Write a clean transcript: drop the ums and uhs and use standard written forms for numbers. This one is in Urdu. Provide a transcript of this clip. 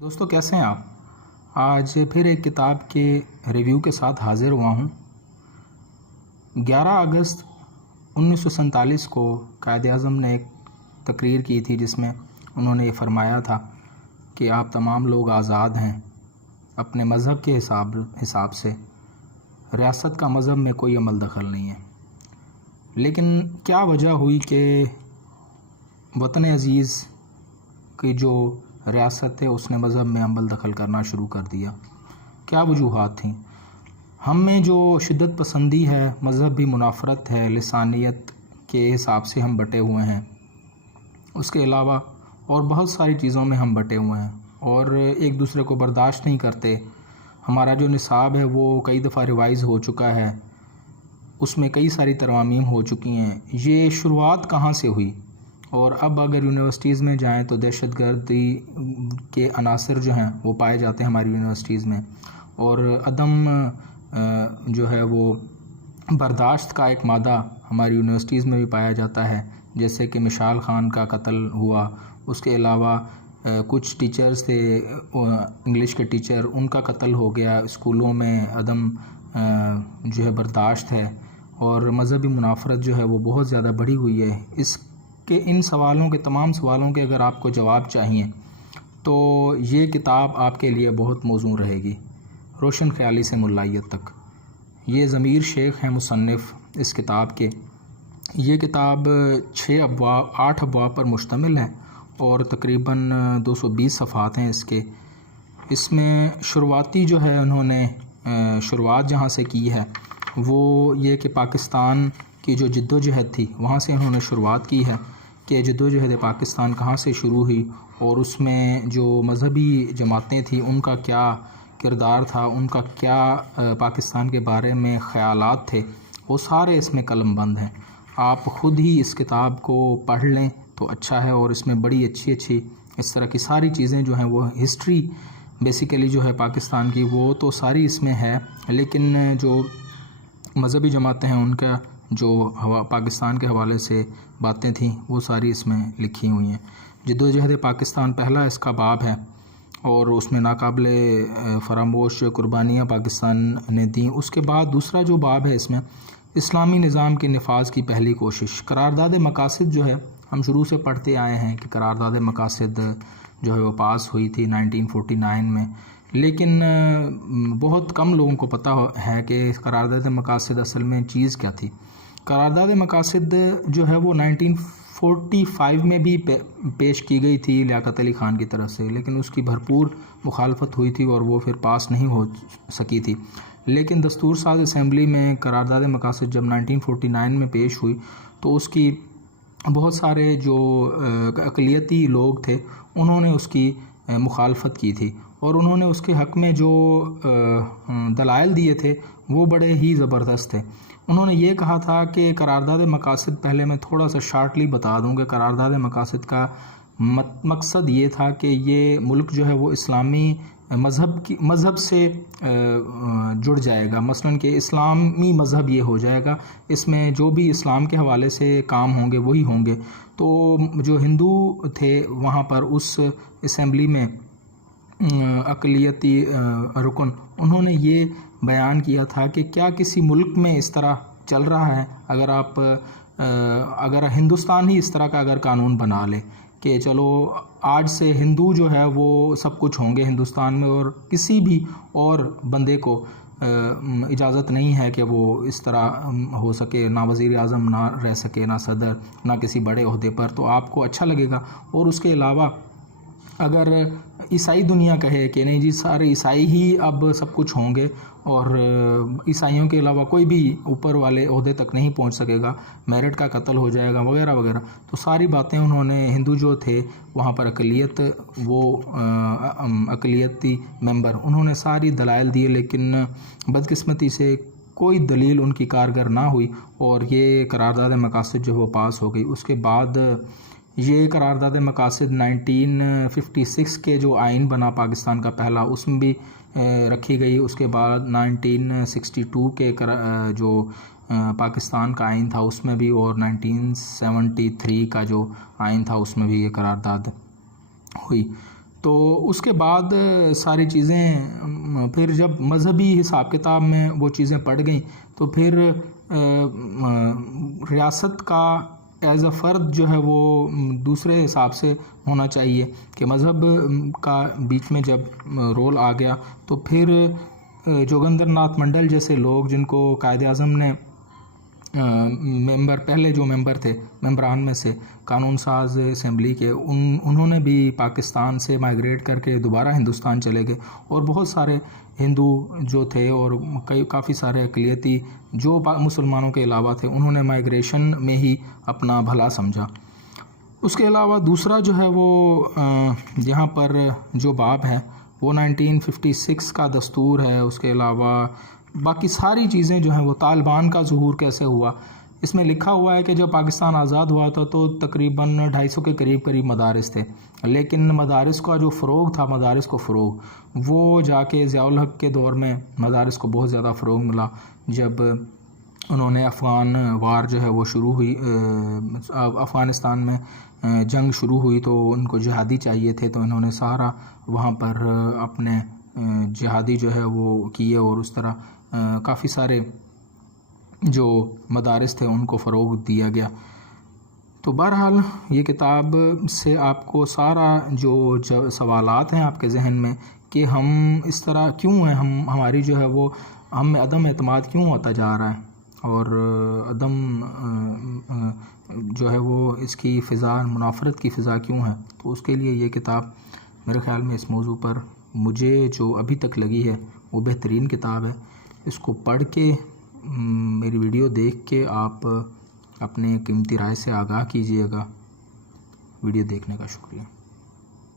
دوستو کیسے ہیں آپ؟ آج پھر ایک کتاب کے ریویو کے ساتھ حاضر ہوا ہوں۔ 11 اگست 1947 کو قائد اعظم نے ایک تقریر کی تھی جس میں انہوں نے یہ فرمایا تھا کہ آپ تمام لوگ آزاد ہیں اپنے مذہب کے حساب سے، ریاست کا مذہب میں کوئی عمل دخل نہیں ہے۔ لیکن کیا وجہ ہوئی کہ وطن عزیز کی جو ریاست ہے اس نے مذہب میں عمل دخل کرنا شروع کر دیا؟ کیا وجوہات تھیں؟ ہم میں جو شدت پسندی ہے، مذہبی منافرت ہے، لسانیت کے حساب سے ہم بٹے ہوئے ہیں، اس کے علاوہ اور بہت ساری چیزوں میں ہم بٹے ہوئے ہیں اور ایک دوسرے کو برداشت نہیں کرتے۔ ہمارا جو نصاب ہے وہ کئی دفعہ ریوائز ہو چکا ہے، اس میں کئی ساری ترامیم ہو چکی ہیں۔ یہ شروعات کہاں سے ہوئی؟ اور اب اگر یونیورسٹیز میں جائیں تو دہشت گردی کے عناصر جو ہیں وہ پائے جاتے ہیں ہماری یونیورسٹیز میں، اور عدم جو ہے وہ برداشت کا ایک مادہ ہماری یونیورسٹیز میں بھی پایا جاتا ہے، جیسے کہ مشال خان کا قتل ہوا۔ اس کے علاوہ کچھ ٹیچرز تھے، انگلش کے ٹیچر، ان کا قتل ہو گیا۔ اسکولوں میں عدم جو ہے برداشت ہے اور مذہبی منافرت جو ہے وہ بہت زیادہ بڑھی ہوئی ہے۔ اس کہ ان سوالوں کے تمام سوالوں کے اگر آپ کو جواب چاہیے تو یہ کتاب آپ کے لیے بہت موزوں رہے گی، روشن خیالی سے ملائیت تک۔ یہ ضمیر شیخ ہیں مصنف اس کتاب کے۔ یہ کتاب 8 ابواب پر مشتمل ہے اور تقریباً 220 صفحات ہیں اس کے۔ اس میں شروعاتی جو ہے انہوں نے شروعات جہاں سے کی ہے وہ یہ کہ پاکستان کی جو جد و جہد تھی وہاں سے انہوں نے شروعات کی ہے کہ جد و جہد پاکستان کہاں سے شروع ہوئی اور اس میں جو مذہبی جماعتیں تھیں ان کا کیا کردار تھا، ان کا کیا پاکستان کے بارے میں خیالات تھے، وہ سارے اس میں قلم بند ہیں۔ آپ خود ہی اس کتاب کو پڑھ لیں تو اچھا ہے، اور اس میں بڑی اچھی اس طرح کی ساری چیزیں جو ہیں وہ ہسٹری بیسیکلی جو ہے پاکستان کی وہ تو ساری اس میں ہے، لیکن جو مذہبی جماعتیں ہیں ان کا جو پاکستان کے حوالے سے باتیں تھیں وہ ساری اس میں لکھی ہوئی ہیں۔ جد و جہد پاکستان پہلا اس کا باب ہے اور اس میں ناقابل فراموش قربانیاں پاکستان نے دیں۔ اس کے بعد دوسرا جو باب ہے اس میں اسلامی نظام کے نفاذ کی پہلی کوشش۔ قرارداد مقاصد جو ہے ہم شروع سے پڑھتے آئے ہیں کہ قرارداد مقاصد جو ہے وہ پاس ہوئی تھی 1949 میں، لیکن بہت کم لوگوں کو پتہ ہے کہ قرارداد مقاصد اصل میں چیز کیا تھی۔ قرارداد مقاصد جو ہے وہ 1945 میں بھی پیش کی گئی تھی لیاقت علی خان کی طرف سے، لیکن اس کی بھرپور مخالفت ہوئی تھی اور وہ پھر پاس نہیں ہو سکی تھی۔ لیکن دستور ساز اسمبلی میں قرارداد مقاصد جب 1949 میں پیش ہوئی تو اس کی بہت سارے جو اقلیتی لوگ تھے انہوں نے اس کی مخالفت کی تھی، اور انہوں نے اس کے حق میں جو دلائل دیے تھے وہ بڑے ہی زبردست تھے۔ انہوں نے یہ کہا تھا کہ قرارداد مقاصد، پہلے میں تھوڑا سا شارٹلی بتا دوں کہ قرارداد مقاصد کا مقصد یہ تھا کہ یہ ملک جو ہے وہ اسلامی مذہب سے جڑ جائے گا، مثلاً کہ اسلامی مذہب یہ ہو جائے گا، اس میں جو بھی اسلام کے حوالے سے کام ہوں گے وہی ہوں گے۔ تو جو ہندو تھے وہاں پر اس اسمبلی میں اقلیتی رکن، انہوں نے یہ بیان کیا تھا کہ کیا کسی ملک میں اس طرح چل رہا ہے، اگر ہندوستان ہی اس طرح کا اگر قانون بنا لے کہ چلو آج سے ہندو جو ہے وہ سب کچھ ہوں گے ہندوستان میں، اور کسی بھی اور بندے کو اجازت نہیں ہے کہ وہ اس طرح ہو سکے، نہ وزیر اعظم نہ رہ سکے، نہ صدر، نہ کسی بڑے عہدے پر، تو آپ کو اچھا لگے گا۔ اور اس کے علاوہ اگر عیسائی دنیا کہے کہ نہیں جی سارے عیسائی ہی اب سب کچھ ہوں گے اور عیسائیوں کے علاوہ کوئی بھی اوپر والے عہدے تک نہیں پہنچ سکے گا، میرٹ کا قتل ہو جائے گا وغیرہ وغیرہ، تو ساری باتیں انہوں نے ہندو جو تھے وہاں پر اقلیت، وہ اقلیتی ممبر، انہوں نے ساری دلائل دیے، لیکن بدقسمتی سے کوئی دلیل ان کی کارگر نہ ہوئی اور یہ قرارداد مقاصد جو وہ پاس ہو گئی۔ اس کے بعد یہ قرارداد مقاصد 1956 کے جو آئین بنا پاکستان کا پہلا، اس میں بھی رکھی گئی۔ اس کے بعد 1962 کے جو پاکستان کا آئین تھا اس میں بھی، اور 1973 کا جو آئین تھا اس میں بھی یہ قرارداد ہوئی۔ تو اس کے بعد ساری چیزیں پھر جب مذہبی حساب کتاب میں وہ چیزیں پڑ گئیں تو پھر ریاست کا ایز اے فرد جو ہے وہ دوسرے حساب سے ہونا چاہیے کہ مذہب کا بیچ میں جب رول آ گیا تو پھر جوگندر ناتھ منڈل جیسے لوگ جن کو قائد اعظم نے پہلے جو ممبران میں سے قانون ساز اسمبلی کے انہوں نے بھی پاکستان سے مائیگریٹ کر کے دوبارہ ہندوستان چلے گئے، اور بہت سارے ہندو جو تھے اور کافی سارے اقلیتی جو مسلمانوں کے علاوہ تھے انہوں نے مائیگریشن میں ہی اپنا بھلا سمجھا۔ اس کے علاوہ دوسرا جو ہے وہ یہاں پر جو باب ہے وہ 1956 کا دستور ہے۔ اس کے علاوہ باقی ساری چیزیں جو ہیں وہ طالبان کا ظہور کیسے ہوا، اس میں لکھا ہوا ہے کہ جب پاکستان آزاد ہوا تھا تو تقریباً 250 کے قریب مدارس تھے، لیکن مدارس کا جو فروغ تھا، مدارس کو فروغ وہ جا کے ضیاء الحق کے دور میں مدارس کو بہت زیادہ فروغ ملا۔ جب انہوں نے افغان وار جو ہے وہ شروع ہوئی، افغانستان میں جنگ شروع ہوئی تو ان کو جہادی چاہیے تھے، تو انہوں نے سارا وہاں پر اپنے جہادی جو ہے وہ کیے، اور اس طرح کافی سارے جو مدارس تھے ان کو فروغ دیا گیا۔ تو بہرحال یہ کتاب سے آپ کو سارا جو سوالات ہیں آپ کے ذہن میں کہ ہم اس طرح کیوں ہیں، ہماری جو ہے وہ ہم میں عدم اعتماد کیوں ہوتا جا رہا ہے، اور عدم جو ہے وہ اس کی فضا، منافرت کی فضا کیوں ہے، تو اس کے لیے یہ کتاب میرے خیال میں اس موضوع پر مجھے جو ابھی تک لگی ہے وہ بہترین کتاب ہے۔ اس کو پڑھ کے، میری ویڈیو دیکھ کے آپ اپنے قیمتی رائے سے آگاہ کیجیے گا۔ ویڈیو دیکھنے کا شکریہ۔